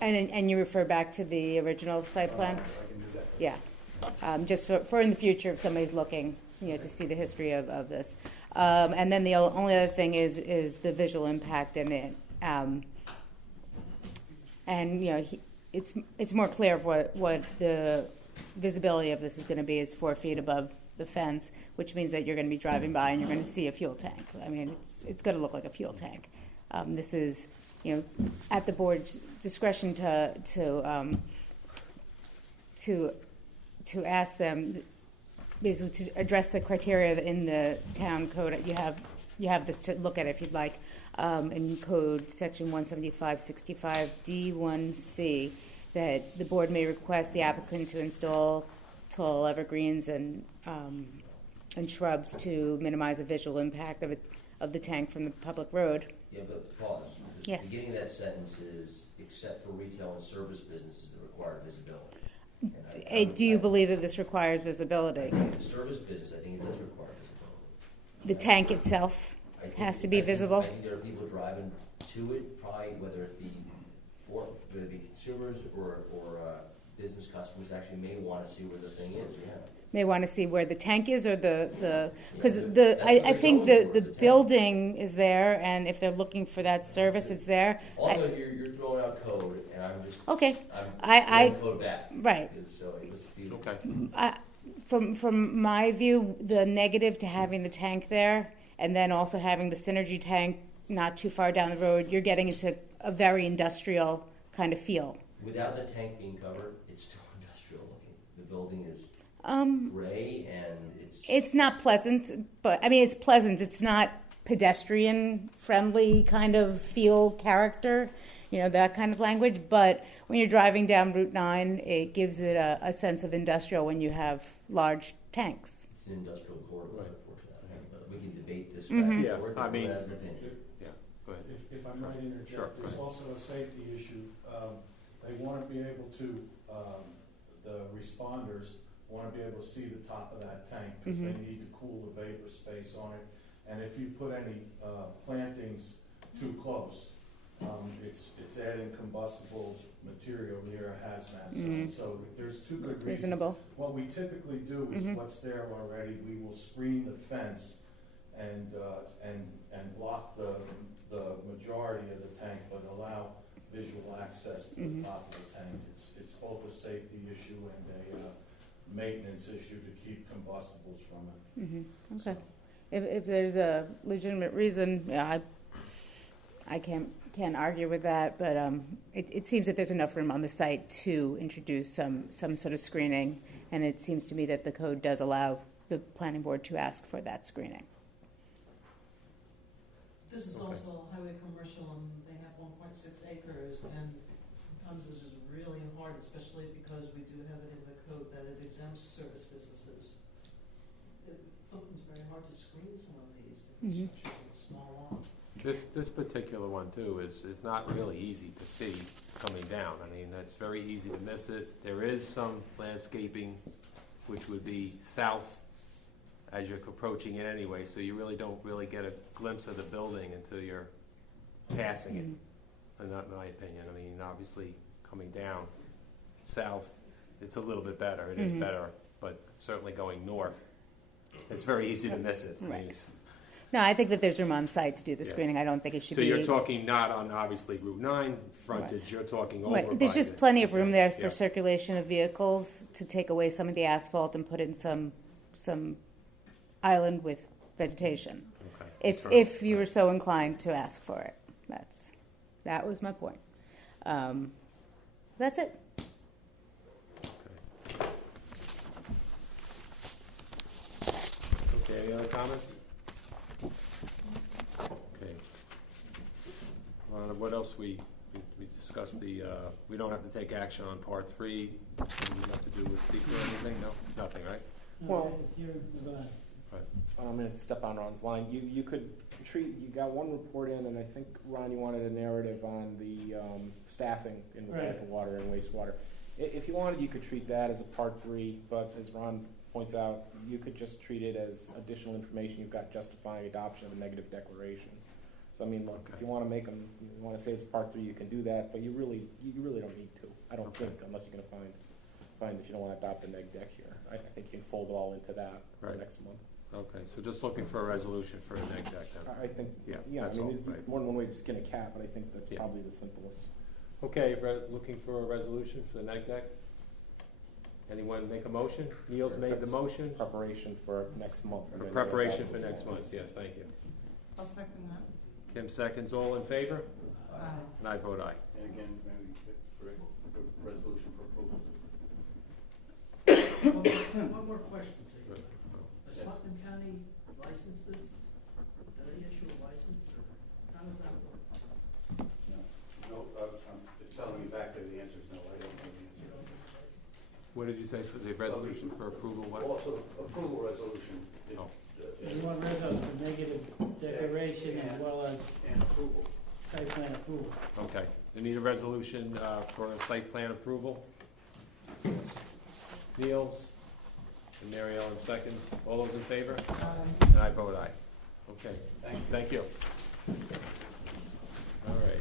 And you refer back to the original site plan? I can do that. Yeah, just for in the future, if somebody's looking, to see the history of this. And then the only other thing is the visual impact in it. And, it's more clear of what the visibility of this is gonna be is 4 feet above the fence, which means that you're gonna be driving by and you're gonna see a fuel tank. I mean, it's gonna look like a fuel tank. This is, at the board's discretion to ask them, basically to address the criteria in the town code. You have this to look at if you'd like, in code section 17565 D1C, that the board may request the applicant to install tall evergreens and shrubs to minimize the visual impact of the tank from the public road. Yeah, but pause. The Yes. beginning of that sentence is, except for retail and service businesses that require visibility. And Do you believe that this requires visibility? The service business, I think it does require visibility. The tank itself has to be visible? I think there are people driving to it, probably whether it be consumers or business customers actually may want to see where the thing is, yeah. May want to see where the tank is, or because that's I what think they're going the for, the building is there, and if they're looking for that service, it's there. Although you're throwing out code, and I'm just Okay. I'm throwing code back. Right. So it was Okay. From my view, the negative to having the tank there, and then also having the synergy tank not too far down the road, you're getting into a very industrial kind of feel. Without the tank being covered, it's still industrial looking. The building is gray, and It's not pleasant, but I mean, it's pleasant. It's not pedestrian friendly kind of feel character, that kind of language. But when you're driving down Route 9, it gives it a sense of industrial when you have large tanks. It's an industrial corridor, unfortunately. But we can debate this Mhm. back and Yeah, forth. I mean- Everyone has an opinion. Yeah, go ahead. If I might interject, Sure, go there's ahead. also a safety issue. They want to be able to, the responders want to be able to see the top of that tank because they need to cool the vapor space on it. And if you put any plantings too close, it's adding combustible material near a hazmat zone. So there's two good reasons. Reasonable. What we typically do is what's there already, we will screen the fence and block the majority of the tank, but allow visual access to the top of the tank. It's both a safety issue and a maintenance issue to keep combustibles from it. Okay. If there's a legitimate reason, I can't argue with that, but it seems that there's enough room on the site to introduce some sort of screening, and it seems to me that the code does allow the planning board to ask for that screening. This is also highway commercial, and they have 1.6 acres, and sometimes it's just really hard, especially because we do have it in the code that it exempts service businesses. It's sometimes very hard to screen some of these different structures with small lawns. This particular one too is not really easy to see coming down. I mean, it's very easy to miss it. There is some landscaping which would be south as you're approaching it anyway, so you really don't get a glimpse of the building until you're passing it, in my opinion. I mean, obviously coming down south, it's a little bit better. It is better, but certainly going north, it's very easy to miss it. Right. I mean, No, I think that there's room on site to do the Yeah. screening. I don't think it should so be. you're talking not on obviously Route 9 frontage, you're talking over. Right. There's by just the- plenty of room there for Yeah. circulation of vehicles to take away some of the asphalt and put in some island with vegetation. Okay. If you were so inclined to ask for it. That was my point. That's it. Okay, any other comments? Okay. What else we discussed we don't have to take action on part 3. Anything we have to do with secret or anything? No, nothing, right? Well, Right. I'm going to step on Ron's line. You could treat, you got one report in, and I think, Ron, you wanted a narrative on the staffing in mechanical water and wastewater. If you wanted, you could treat that as a part 3, but as Ron points out, you could just treat it as additional information you've got justifying adoption of a negative declaration. So I mean, look, if Okay. you wanna make them, you wanna say it's part 3, you can do that, but you really don't need to. I don't Okay. think, unless you're gonna find that you don't wanna adopt a neg deck here. I think you can fold it all into that for Right. next month. Okay, so just looking for a resolution for a neg deck then. I think, Yeah, yeah, I that's mean, all, there's right. more than one way to skin a cat, but I think that's Yeah. probably the simplest. Okay, looking for a resolution for the neg deck? Anyone make a motion? Neil's made the That's motion. Preparation for next month. For preparation for next month, yes, thank you. I'll second that. Kim seconds, all in favor? Aye. And I vote aye. And again, maybe for a resolution for approval. One more question, please. Good. Does Putnam County licenses, do they issue a license, or how does that work? No, I'm telling you back there, the answer is no, I don't know the You answer. don't get a license? What did you say for the resolution for approval, what? Also, approval resolution. Oh. You want rid of the negative declaration as well as And approval. site plan approval. Okay, we need a resolution for site plan approval. Niels and Mary Ellen seconds. All those in favor? And I vote aye. Okay, thank you. All right.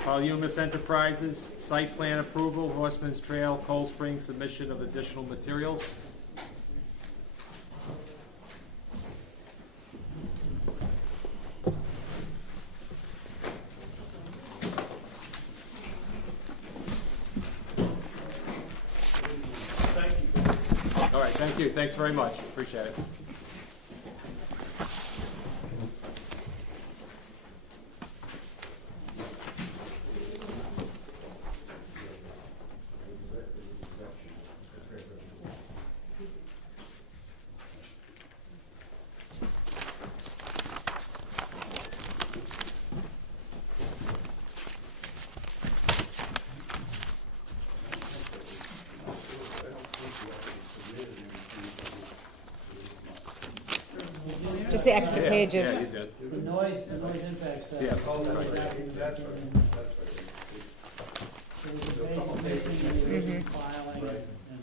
Paulumus Enterprises, site plan approval, Horseman's Trail, Cold Spring, submission of additional materials. All right, thank you, thanks very much, appreciate it. Just the extra Yeah, pages. Yeah, you did. The noise impact study. Yes. Oh, that's right, Document- that's right, that's right. So there's a basic missing in the original filing, Right. and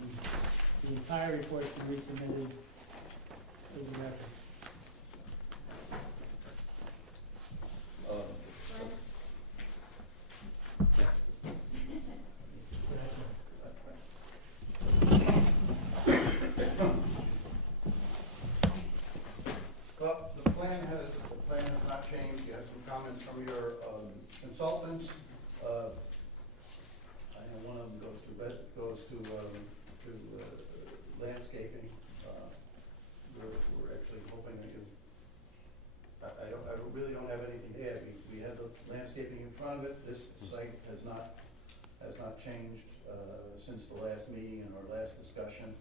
the entire report's been resubmitted to the record. Well, the plan has not changed. You have some comments from your consultants. I know one of them goes to landscaping. We're actually hoping that you, I really don't have anything to add. We have the landscaping in front of it. This site has not changed since the last meeting and our last discussion.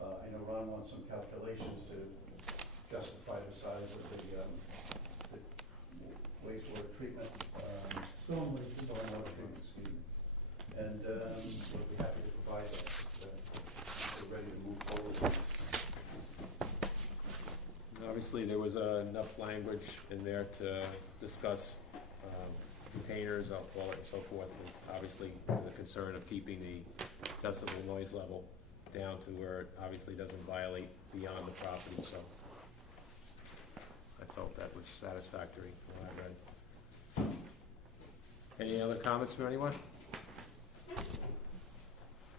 I know Ron wants some calculations to justify the size of the wastewater treatment, Stormwater. stormwater treatment scheme. And we'll be happy to provide that, if we're ready to move forward with this. Obviously, there was enough language in there to discuss containers, I'll call it, and so forth. And obviously, the concern of keeping the decibel noise level down to where it obviously doesn't violate beyond the property, so I felt that was satisfactory from what I read. Any other comments from anyone?